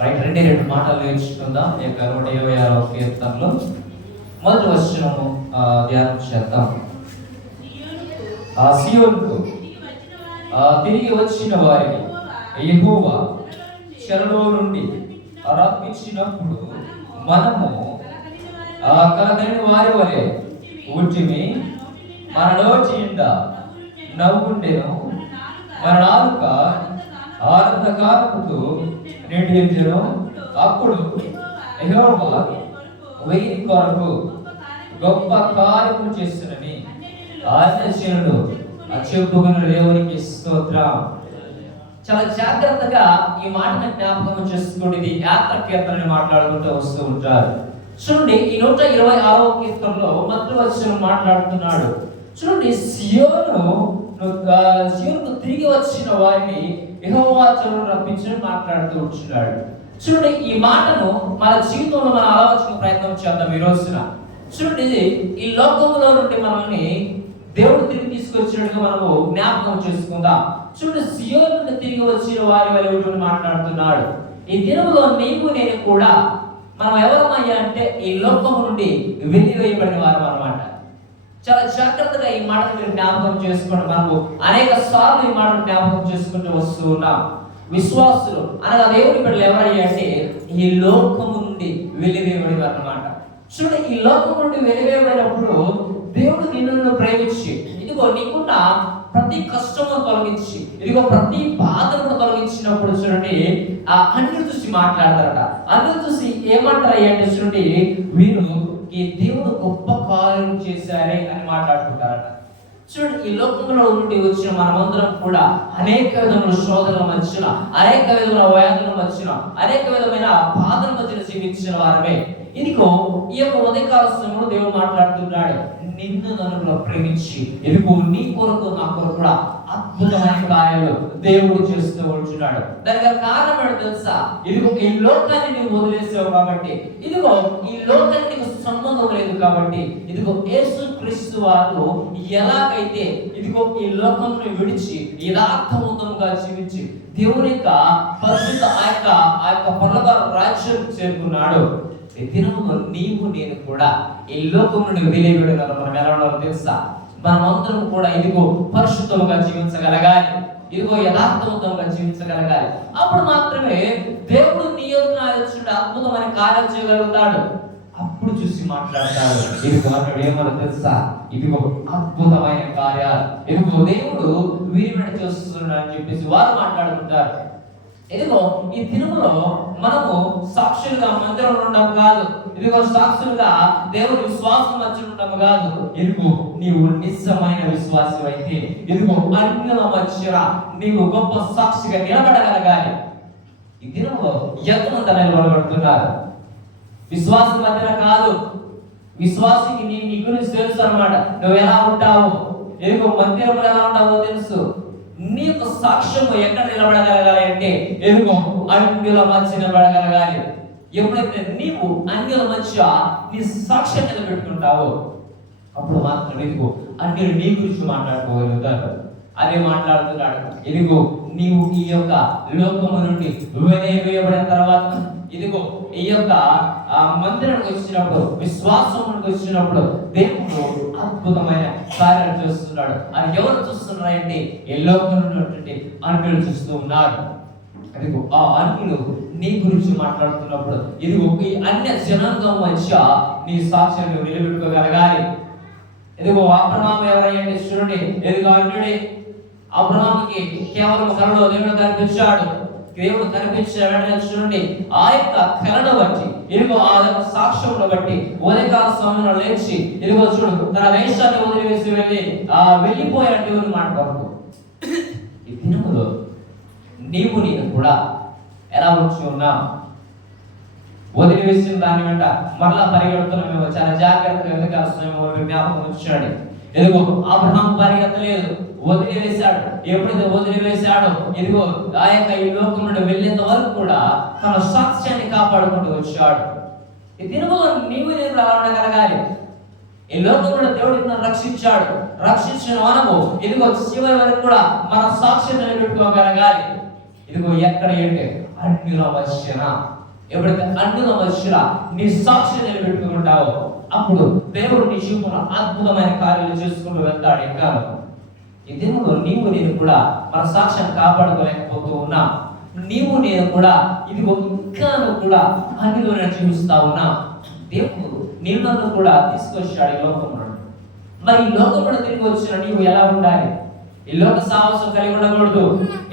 రెండు మాటలు నేర్చుకుందాం. ఈ యొక్క 126వ కీర్తనలో మొదటి వచనము ధ్యానం చేద్దాం. సియోనుకు తిరిగి వచ్చిన వారిని యెహోవా చెరలో నుండి రప్పించినప్పుడు మనము కలకలిన వారి వలె ఉట్టిమి, మన నోటి నిండా నవ్వుండెను, మన నాలుక ఆనందకారముతో నిండిను. అప్పుడు యెహోవా వీరి కొరకు గొప్ప కార్యము చేస్తున్నని ఆజ్ఞాచరుడు చెప్పుకున్న దేవునికి స్తోత్రం. చాలా జాగ్రత్తగా ఈ మాటను జ్ఞాపకం చేసుకోండి. ఇది యాత్ర కీర్తనని మాట్లాడుకుంటూ వస్తూ ఉంటారు. చూడండి, ఈ 126వ కీర్తనలో మొదటి వచనం మాట్లాడుతున్నాడు. చూడండి, సియోనుకు తిరిగి వచ్చిన వారిని యెహోవా చెరలో రప్పించి మాట్లాడుతూ ఉంటున్నాడు. చూడండి, ఈ మాటను మన జీవితంలో మనం ఆలోచించే ప్రయత్నం చేద్దాం ఈ రోజున. చూడండి, ఈ లోకంలో నుండి మనల్ని దేవుడు తిరిగి తీసుకొచ్చినట్టుగా మనము జ్ఞాపకం చేసుకుందాం. చూడండి, సియోను నుండి తిరిగి వచ్చిన వారి వలె మాట్లాడుతున్నాడు. ఈ దినంలో నీవు నేను కూడా మనం ఎవరమయ్యా అంటే ఈ లోకము నుండి వెలివేయబడిన వారు అన్నమాట. చాలా జాగ్రత్తగా ఈ మాటను మీరు జ్ఞాపకం చేసుకోండి. మనకు అనేక సార్లు ఈ మాటను జ్ఞాపకం చేసుకుంటూ వస్తూ ఉన్నాం. విశ్వాసులు అనగా దేవుని బిడ్డలు ఎవరయ్యా అంటే ఈ లోకము నుండి వెలివేయబడిన వారు అన్నమాట. చూడండి, ఈ లోకం నుండి వెలివేయబడినప్పుడు దేవుడు నిన్ను ప్రేమించి ఇదిగో నీకున్న ప్రతి కష్టము తొలగించి ఇదిగో ప్రతి బాధను తొలగించినప్పుడు చూడండి, ఆ అన్యులు చూసి మాట్లాడతారట. అన్యులు చూసి ఏమంటారు అంటే చూడండి, వీరు ఈ దేవుడు గొప్ప కార్యం చేశారే అని మాట్లాడుకుంటారట. చూడండి, ఈ లోకంలో నుండి వచ్చిన మనమందరం కూడా అనేక విధమైన శోధనల మధ్యన, అనేక విధమైన వ్యాధుల మధ్యన, అనేక విధమైన బాధల మధ్యన జీవించిన వారమే. ఇదిగో ఈ యొక్క ఉదయకాల సమయంలో దేవుడు మాట్లాడుతున్నాడు, నిన్ను నన్ను ప్రేమించి ఇదిగో నీ కొరకు నా కొరకు కూడా అద్భుతమైన కార్యాలు దేవుడు చేస్తూ ఉంటున్నాడు. దానికి కారణం ఏంటో తెలుసా? ఇదిగో ఈ లోకాన్ని నువ్వు వదిలేసావు కాబట్టి, ఇదిగో ఈ లోకానికి నీకు సంబంధం లేదు కాబట్టి, ఇదిగో యేసుక్రీస్తు వారు ఎలాగైతే ఇదిగో ఈ లోకంను విడిచి యథార్థవంతంగా జీవించి దేవుని యొక్క పరిశుద్ధ ఆ యొక్క పరలోక రాజ్యం చేరుకున్నాడు. ఈ దినంలో నీవు నేను కూడా ఈ లోకం నుండి వెలివేయబడిన మనం ఎలా ఉండాలో తెలుసా? మనమందరం కూడా ఇదిగో పరిశుద్ధంగా జీవించగలగాలి, ఇదిగో యథార్థవంతంగా జీవించగలగాలి. అప్పుడు మాత్రమే దేవుడు నీ యొక్క అద్భుతమైన కార్యాలు చేయగలుగుతాడు. అప్పుడు చూసి మాట్లాడతాడు, ఇదిగో అన్నాడు ఏమన్నా తెలుసా? ఇదిగో అద్భుతమైన కార్యాలు, ఇదిగో దేవుడు వీరి చేస్తున్నాడు అని చెప్పేసి వారు మాట్లాడుకుంటారు. ఇదిగో ఈ దినములో మనము సాక్షులుగా మందిరంలో ఉండము కాదు, ఇదిగో సాక్షులుగా దేవుని విశ్వాసం మధ్య ఉండము కాదు. ఇదిగో నీవు నిజమైన విశ్వాసం అయితే ఇదిగో అన్యుల మధ్య నీవు గొప్ప సాక్షిగా నిలబడగలగాలి. ఈ దినంలో ఎంతమంది నిలబడబడుతున్నారు? విశ్వాసం మధ్యన కాదు, విశ్వాసికి నీ గురించి తెలుసు అన్నమాట. నువ్వు ఎలా ఉంటావు, ఇదిగో మందిరంలో ఎలా ఉంటావో తెలుసు. నీ యొక్క సాక్ష్యం ఎక్కడ నిలబడగలగాలి అంటే ఎదుగో అన్యుల మధ్య నిలబడగలగాలి. ఎప్పుడైతే నీవు అన్యుల మధ్య నీ సాక్ష్యం నిలబెట్టుకుంటావో అప్పుడు మాత్రం ఇదిగో అన్యులు నీ గురించి మాట్లాడుకోగలుగుతారు. అదే మాట్లాడుతున్నాడు, ఇదిగో నీవు ఈ యొక్క లోకము నుండి వెలివేయబడిన తర్వాత ఇదిగో ఈ యొక్క మందిరానికి వచ్చినప్పుడు, విశ్వాసానికి వచ్చినప్పుడు దేవుడు అద్భుతమైన కార్యాలు చేస్తున్నాడు. అది ఎవరు చూస్తున్నారంటే ఈ లోకంలో ఉన్నటువంటి అన్యులు చూస్తూ ఉన్నారు. అదిగో ఆ అన్యులు నీ గురించి మాట్లాడుతున్నప్పుడు ఇదిగో ఈ అన్య జనాంగం మధ్య నీ సాక్ష్యాన్ని నిలబెట్టుకోగలగాలి. ఇదిగో అబ్రహాము ఎవరయ్యంటే చూడండి, ఇదిగో అన్యుడే. అబ్రహాముకి కేవలం కలలో దేవుడు కనిపించాడు. దేవుడు కనిపించిన వెంటనే చూడండి, ఆ యొక్క కలను బట్టి ఇదిగో ఆ యొక్క సాక్ష్యంలో బట్టి ఉదయకాల సమయంలో లేచి ఇదిగో చూడు తన వేషాన్ని వదిలివేసి వెళ్ళిపోయాడు దేవుని మాట కొరకు. ఈ దినములో నీవు నేను కూడా ఎలా వచ్చి ఉన్నాం? వదిలివేసిన దాని వెంట మరలా పరిగెడుతున్నామేమో. చాలా జాగ్రత్తగా ఉదయకాల సమయంలో జ్ఞాపకం వచ్చాడు. ఇదిగో అబ్రహాం పరిగెత్తలేదు, వదిలివేశాడు. ఎప్పుడైతే వదిలివేశాడో ఇదిగో ఆ యొక్క ఈ లోకం నుండి వెళ్ళేంత వరకు కూడా తన సాక్ష్యాన్ని కాపాడుకుంటూ వచ్చాడు. ఈ దినములో నీవు నేను అలా ఉండగలగాలి. ఈ లోకం నుండి దేవుడు రక్షించాడు. రక్షించిన మనము ఇదిగో చివరి వరకు కూడా మన సాక్ష్యం నిలబెట్టుకోగలగాలి. ఇదిగో ఎక్కడ ఏంటి అన్యుల మధ్యన, ఎప్పుడైతే అన్యుల మధ్యన నీ సాక్షి నిలబెట్టుకుంటావో అప్పుడు దేవుడు నీ జీవితంలో అద్భుతమైన కార్యాలు చేసుకుంటూ వెళ్తాడు. ఇంకా ఈ దినంలో నీవు నేను కూడా మన సాక్ష్యాన్ని కాపాడుకోలేకపోతూ ఉన్నా, నీవు నేను కూడా ఇదిగో ఇంకా కూడా అన్నిలోనే జీవిస్తా ఉన్నా. దేవుడు నిన్ను కూడా తీసుకొచ్చాడు ఈ లోకంలో. మరి ఈ లోకంలో తిరిగి వచ్చిన నీవు ఎలా ఉండాలి? ఈ లోక సాహసం కలిగి ఉండకూడదు,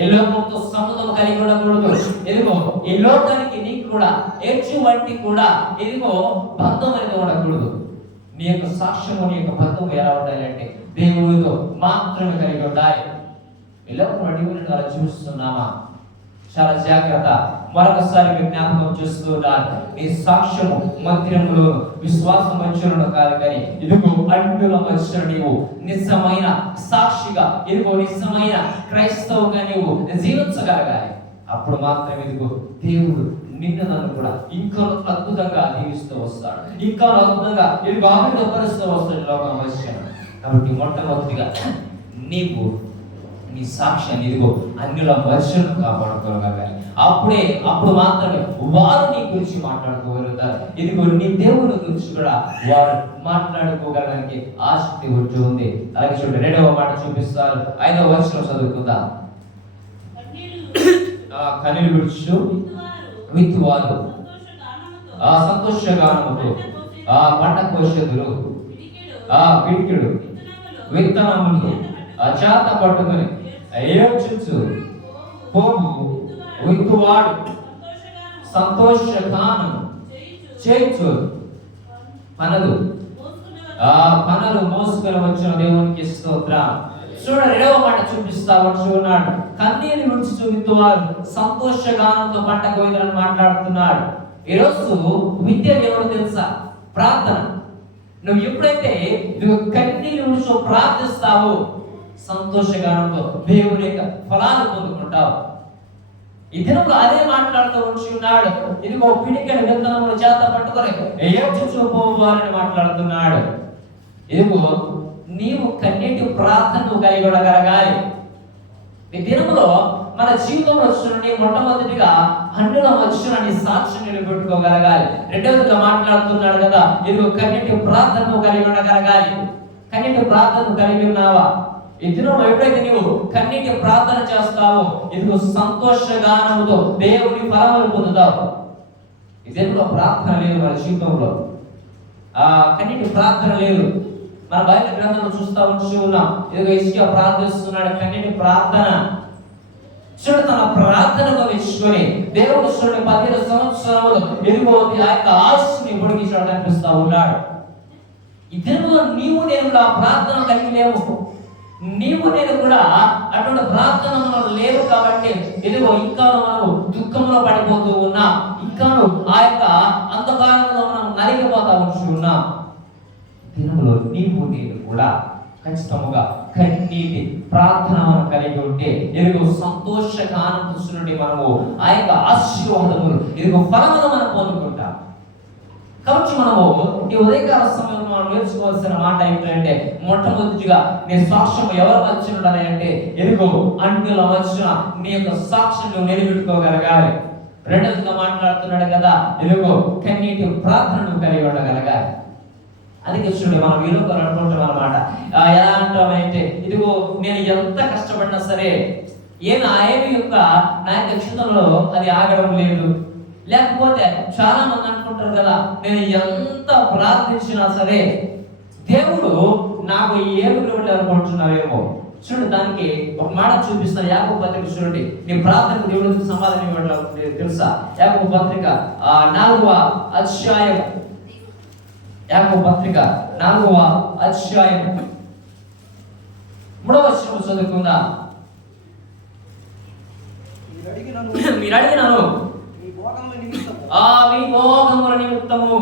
ఈ లోకంతో సంబంధం కలిగి ఉండకూడదు. ఇదిగో ఈ లోకానికి నీకు కూడా ఎటువంటి కూడా ఇదిగో బంధం అనేది ఉండకూడదు. నీ యొక్క సాక్ష్యము, నీ యొక్క బంధం ఎలా ఉండాలి అంటే దేవుడితో మాత్రమే కలిగి ఉండాలి. ఈ లోకంలో నీవు అలా చూస్తున్నామా? చాలా జాగ్రత్త. మరొకసారి జ్ఞాపకం చేస్తూ ఉంటాను, నీ సాక్ష్యము మందిరములో విశ్వాస మధ్యలో కాదు, కానీ ఇదిగో అన్యుల మధ్యలో నీవు నిజమైన సాక్షిగా, ఇదిగో నిజమైన క్రైస్తవుగా నీవు జీవించగలగాలి. అప్పుడు మాత్రమే ఇదిగో దేవుడు నిన్ను నన్ను కూడా ఇంకా అద్భుతంగా దీవిస్తూ వస్తాడు, ఇంకా అద్భుతంగా ఇదిగో ఆనందపరుస్తూ వస్తాడు లోకం మధ్య. కాబట్టి మొట్టమొదటిగా నీవు నీ సాక్ష్యాన్ని ఇదిగో అన్యుల మధ్యను కాపాడుకోగలగాలి. అప్పుడు మాత్రమే వారు నీ గురించి మాట్లాడుకోగలుగుతారు. ఇదిగో నీ దేవుని గురించి కూడా వారు మాట్లాడుకోగలడానికి ఆసక్తి వచ్చి ఉంది. అలాగే చూడండి, 2వ మాట చూపిస్తారు. 5వ వచనం చదువుకుందాం. కన్నీళ్లు విడుచు విత్తువారు సంతోషగానముతో పంట కోసేదురు, పిడికెడు విత్తనములు చేత పట్టుకొని ఏడ్చుచు పోవు విత్తువాడు సంతోషగానం చేయించు పనులు మోసుకొని వచ్చిన దేవునికి స్తోత్రం. చూడండి, 2వ మాట చూపిస్తా వచ్చి ఉన్నాడు. కన్నీరు విడిచి చూపించేవారు సంతోషగానంతో పంట కోయిదని మాట్లాడుతున్నాడు. ఈరోజు విద్య ఎవరు తెలుసా? ప్రార్థన. నువ్వు ఎప్పుడైతే కన్నీరు విడిచి ప్రార్థిస్తావో సంతోషగానంతో దేవుని యొక్క ఫలాలు పొందుకుంటావు. ఈ దినంలో అదే మాట్లాడుతూ వచ్చి ఉన్నాడు. ఇదిగో పిడికెడు విత్తనములు చేత పట్టుకొని ఏడ్చుపోవాలని మాట్లాడుతున్నాడు. ఇదిగో నీవు కన్నీటి ప్రార్థనను కలిగి ఉండగలగాలి. ఈ దినంలో మన జీవితంలో చూడండి, మొట్టమొదటిగా అన్యుల మధ్యన నీ సాక్షి నిలబెట్టుకోగలగాలి. రెండవదిగా మాట్లాడుతున్నాడు కదా, ఇదిగో కన్నీటి ప్రార్థనను కలిగి ఉండగలగాలి. కన్నీటి ప్రార్థనను కలిగి ఉన్నావా? ఈ దినంలో ఎప్పుడైతే నీవు కన్నీటి ప్రార్థన చేస్తావో ఇదిగో సంతోషగానముతో దేవుని ఫలములు పొందుతావు. ఈ దినంలో ప్రార్థన లేదు మన జీవితంలో, కన్నీటి ప్రార్థన లేదు. మన బైబిల్ గ్రంథంలో చూస్తా ఉంటూ ఉన్నాం. ఇదిగో హిజ్కియా ప్రార్థిస్తున్నాడు, కన్నీటి ప్రార్థన. చూడు, తన ప్రార్థనగా మెచ్చుకొని దేవుడు చూడండి 15 సంవత్సరములు ఇదిగో ఆ యొక్క ఆశని పొడిగించడం కనిపిస్తా ఉన్నాడు. ఈ దినంలో నీవు నేను ఆ ప్రార్థన కలిగి లేవు, నీవు నేను కూడా అటువంటి ప్రార్థన మనలో లేవు. కాబట్టి ఇదిగో ఇంకా మనం దుఃఖంలో పడిపోతూ ఉన్నాం, ఇంకా ఆ యొక్క అంధకారంలో మనం నలిగిపోతా ఉంటూ ఉన్నాం. దినంలో నీవు నేను కూడా ఖచ్చితంగా కన్నీటి ప్రార్థన కలిగి ఉంటే ఇదిగో సంతోషగానం నుండి మనము ఆ యొక్క ఆశీర్వాదములు ఇదిగో ఫలములు మనం పొందుకుంటాం. కాబట్టి మనము ఈ ఉదయకాల సమయంలో మనం నేర్చుకోవాల్సిన మాట ఏంటంటే, మొట్టమొదటిగా నీ సాక్ష్యం ఎవరి మధ్య ఉండాలి అంటే ఇదిగో అన్యుల మధ్యన నీ యొక్క సాక్ష్యం నువ్వు నిలబెట్టుకోగలగాలి. రెండవదిగా మాట్లాడుతున్నాడు కదా, ఇదిగో కన్నీటి ప్రార్థనను కలిగి ఉండగలగాలి. అందుకే చూడండి, మనం ఈ లోపల అనుకుంటాం అన్నమాట. ఎలా అంటామంటే ఇదిగో నేను ఎంత కష్టపడినా సరే ఏమి యొక్క నా యొక్క జీవితంలో అది ఆగడం లేదు. లేకపోతే చాలా మంది అనుకుంటారు కదా, నేను ఎంత ప్రార్థించినా సరే దేవుడు నాకు ఏమి అనుకుంటున్నావేమో. చూడండి, దానికి ఒక మాట చూపిస్తాను. యాకోబు పత్రిక చూడండి, నీ ప్రార్థనకు దేవుడికి సమాధానం ఇవ్వడం తెలుసా? యాకోబు పత్రిక 4వ అధ్యాయం, యాకోబు పత్రిక 4వ అధ్యాయం 3వ వచనం చదువుకుందా. మీరు అడిగినాను మీ భోగముల నిమిత్తము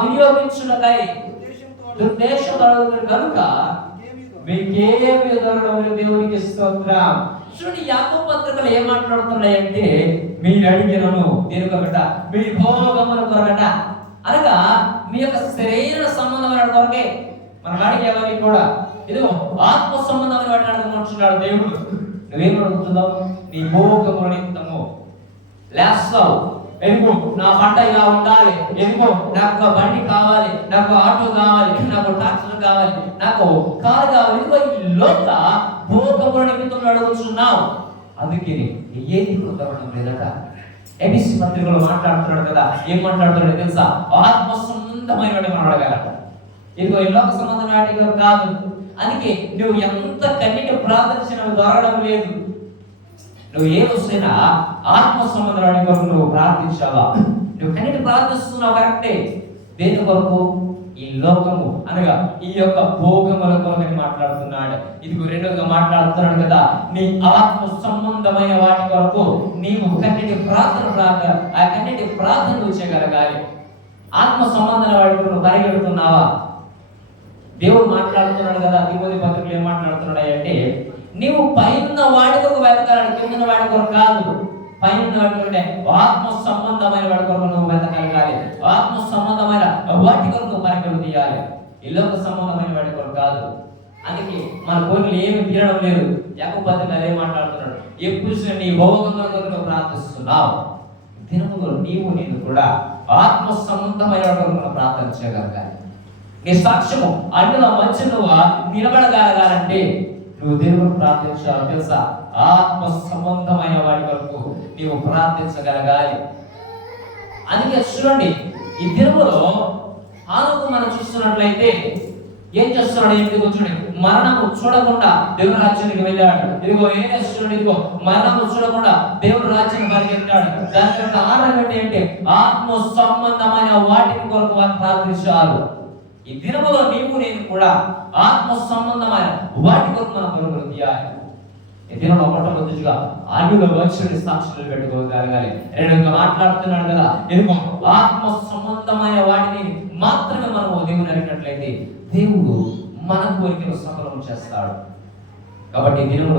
వినియోగించుటకై దుర్దేశంతో కనుక మీకేమి దొరకడం దేవునికి స్తోత్రం. చూడండి, యాకోబు పత్రికలు ఏం మాట్లాడుతున్నాయంటే మీరు అడిగినను దేనికొకట, మీ భోగముల కొరకట, అనగా మీ యొక్క శరీర సంబంధమైన కొరకే మనం అడిగేవన్నీ కూడా. ఇదిగో ఆత్మ సంబంధమైన వాటిని అడుగుతున్నాడు దేవుడు. నువ్వేం అడుగుతున్నావు? నీ భోగముల నిమిత్తము. లేస్తావు, ఎందుకు నా పంట ఇలా ఉండాలి, ఎందుకు నాకు ఒక బండి కావాలి, నాకు ఆటో కావాలి, నాకు ట్రాక్టర్ కావాలి, నాకు కారు కావాలి, ఎందుకో ఈ లోక భోగముల నిమిత్తం అడుగుతున్నావు. అందుకే ఏది దొరకడం లేదట. ఎబిసి పత్రికలో మాట్లాడుతున్నాడు కదా, ఏం మాట్లాడుతున్నాడు తెలుసా? ఆత్మ సంబంధమైన వాటి మనం అడగాలట. ఇదిగో ఈ లోక సంబంధమైన వాటి కాదు. అందుకే నువ్వు ఎంత కన్నీటి ప్రార్థించినా దొరకడం లేదు. నువ్వు ఏ రోజైనా ఆత్మ సంబంధమైన కొరకు నువ్వు ప్రార్థించావా? నువ్వు కన్నీటి ప్రార్థిస్తున్నావు కరెక్టే. దేని కొరకు? ఈ లోకము అనగా ఈ యొక్క భోగముల కొరకని మాట్లాడుతున్నాడు. ఇదిగో రెండోగా మాట్లాడుతున్నాడు కదా, నీ ఆత్మ సంబంధమైన వాటి కొరకు నీవు కన్నీటి ప్రార్థన ఆ కన్నీటి ప్రార్థన నువ్వు చేయగలగాలి. ఆత్మ సంబంధమైన వాటి కొరకు పరిగెడుతున్నావా? దేవుడు మాట్లాడుతున్నాడు కదా, తిమోతి పత్రికలో ఏం మాట్లాడుతున్నాడు అంటే, నీవు పైన వాడి కొరకు వెతకాలని, కింద వాడి కొరకు కాదు. పైన వాటి కొరకే, ఆత్మ సంబంధమైన వాడి కొరకు నువ్వు వెతకగలగాలి. ఆత్మ సంబంధమైన వాటి కొరకు నువ్వు పరిగెడు తీయాలి. ఈ లోక సంబంధమైన వాటి కొరకు కాదు. అందుకే మన కోరికలు ఏమి తీరడం లేదు. యాకోబు పత్రికలో ఏం మాట్లాడుతున్నాడు? ఎప్పుడు నీ భోగముల కొరకు నువ్వు ప్రార్థిస్తున్నావు. దినములో నీవు నేను కూడా ఆత్మ సంబంధమైన వాటి కొరకు ప్రార్థన చేయగలగాలి. నీ సాక్ష్యము అన్యుల మధ్య నువ్వు నిలబడగలగాలంటే నువ్వు దేవుడు ప్రార్థించాలి తెలుసా? ఆత్మ సంబంధమైన వాటి వరకు నీవు ప్రార్థించగలగాలి. అందుకే చూడండి, ఈ దినములో హానోకు మనం చూస్తున్నట్లయితే ఏం చేస్తున్నాడు? ఏంటిదో చూడండి, మరణము చూడకుండా దేవుని రాజ్యానికి వెళ్ళాడు. ఇదిగో చూడండి, ఇదిగో మరణము చూడకుండా దేవుని రాజ్యానికి పరిగెత్తాడు. దాని ఆధారం ఏంటి? ఆత్మ సంబంధమైన వాటిని కొరకు వారు ప్రార్థించాలి. ఈ దినములో నీవు నేను కూడా ఆత్మ సంబంధమైన వాటి కొరకు మనం పరుగులు తీయాలి. ఈ దినంలో మొట్టమొదటిగా అన్యుల వచ్చి సాక్షులు పెట్టుకోగలగాలి. రెండుగా మాట్లాడుతున్నాడు కదా, ఎందుకు ఆత్మ సంబంధమైన వాటిని మాత్రమే మనం దేవుని అడిగినట్లయితే దేవుడు మన కోరికను సఫలం చేస్తాడు. కాబట్టి దినములో